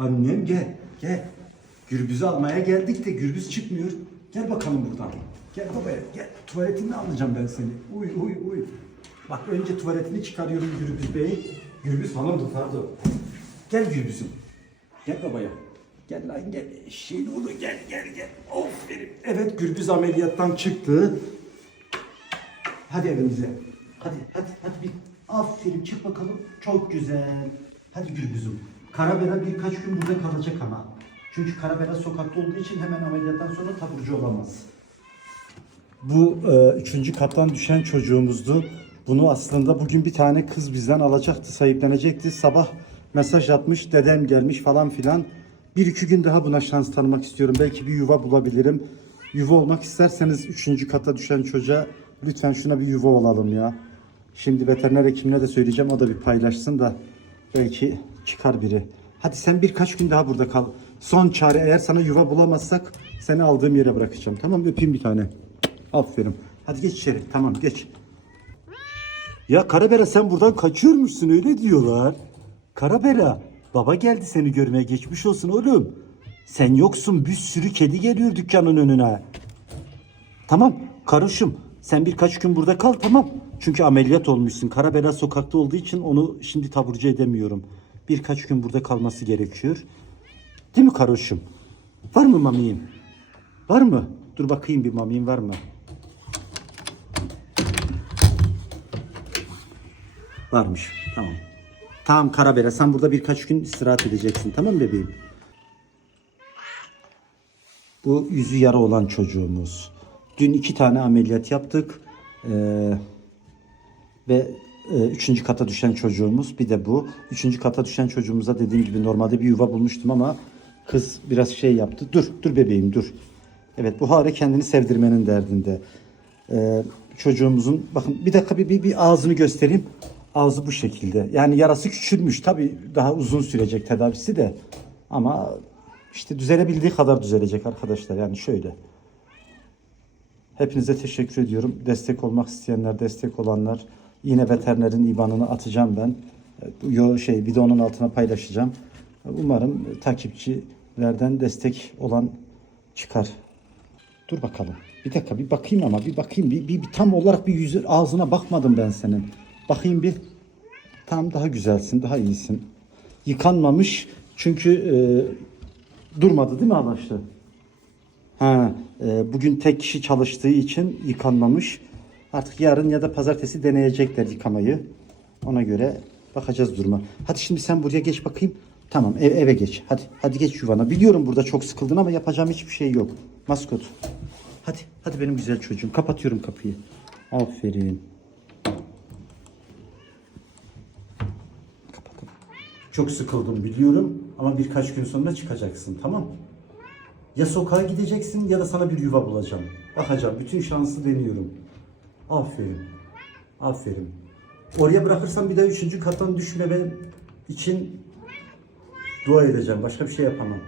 Annem gel, gel. Gürbüz'ü almaya geldik de Gürbüz çıkmıyor. Gel bakalım buradan. Gel babaya, gel. Tuvaletini alacağım ben seni. Uy, uy, uy. Bak önce tuvaletini çıkarıyorum Gürbüz Bey. Gürbüz hanımdı pardon. Gel Gürbüz'üm. Gel babaya. Gel lan gel. Şeyin oğlu gel gel gel. Aferin. Evet Gürbüz ameliyattan çıktı. Hadi evimize. Hadi hadi hadi bir. Aferin çık bakalım. Çok güzel. Hadi Gürbüz'üm. Karabela birkaç gün burada kalacak ama. Çünkü Karabela sokakta olduğu için hemen ameliyattan sonra taburcu olamaz. Bu e, üçüncü kattan düşen çocuğumuzdu. Bunu aslında bugün bir tane kız bizden alacaktı, sahiplenecekti. Sabah mesaj atmış, dedem gelmiş falan filan. Bir iki gün daha buna şans tanımak istiyorum. Belki bir yuva bulabilirim. Yuva olmak isterseniz üçüncü kata düşen çocuğa lütfen şuna bir yuva olalım ya. Şimdi veteriner hekimine de söyleyeceğim. O da bir paylaşsın da belki çıkar biri. Hadi sen birkaç gün daha burada kal. Son çare eğer sana yuva bulamazsak seni aldığım yere bırakacağım. Tamam öpeyim bir tane. Aferin. Hadi geç içeri. Tamam geç. Ya Karabela sen buradan kaçıyormuşsun öyle diyorlar. Karabela baba geldi seni görmeye geçmiş olsun oğlum. Sen yoksun bir sürü kedi geliyor dükkanın önüne. Tamam karışım sen birkaç gün burada kal tamam. Çünkü ameliyat olmuşsun. Karabela sokakta olduğu için onu şimdi taburcu edemiyorum. Birkaç gün burada kalması gerekiyor. Değil mi karışım? Var mı mamiğin? Var mı? Dur bakayım bir mamiğin var mı? Varmış. Tamam. Tamam Karabela sen burada birkaç gün istirahat edeceksin. Tamam mı bebeğim? Bu yüzü yara olan çocuğumuz. Dün iki tane ameliyat yaptık. Ee, ve üçüncü kata düşen çocuğumuz bir de bu. Üçüncü kata düşen çocuğumuza dediğim gibi normalde bir yuva bulmuştum ama kız biraz şey yaptı. Dur, dur bebeğim dur. Evet bu hare kendini sevdirmenin derdinde. Ee, çocuğumuzun bakın bir dakika bir, bir, bir ağzını göstereyim. Ağzı bu şekilde. Yani yarası küçülmüş. Tabii daha uzun sürecek tedavisi de. Ama işte düzelebildiği kadar düzelecek arkadaşlar. Yani şöyle. Hepinize teşekkür ediyorum. Destek olmak isteyenler, destek olanlar. Yine veterinerin ibanını atacağım ben. Yo şey videonun altına paylaşacağım. Umarım takipçilerden destek olan çıkar. Dur bakalım. Bir dakika bir bakayım ama bir bakayım. Bir, bir, bir tam olarak bir yüzü ağzına bakmadım ben senin. Bakayım bir. Tam daha güzelsin, daha iyisin. Yıkanmamış çünkü e, durmadı değil mi Ağlaşlı? Ha, e, bugün tek kişi çalıştığı için yıkanmamış. Artık yarın ya da pazartesi deneyecekler yıkamayı. Ona göre bakacağız duruma. Hadi şimdi sen buraya geç bakayım. Tamam ev, eve geç. Hadi hadi geç yuvana. Biliyorum burada çok sıkıldın ama yapacağım hiçbir şey yok. Maskot. Hadi hadi benim güzel çocuğum. Kapatıyorum kapıyı. Aferin. Kapattım. Çok sıkıldım biliyorum ama birkaç gün sonra çıkacaksın tamam Ya sokağa gideceksin ya da sana bir yuva bulacağım. Bakacağım bütün şansı deniyorum. Aferin. Aferin. Oraya bırakırsam bir daha üçüncü kattan düşmemen için dua edeceğim. Başka bir şey yapamam.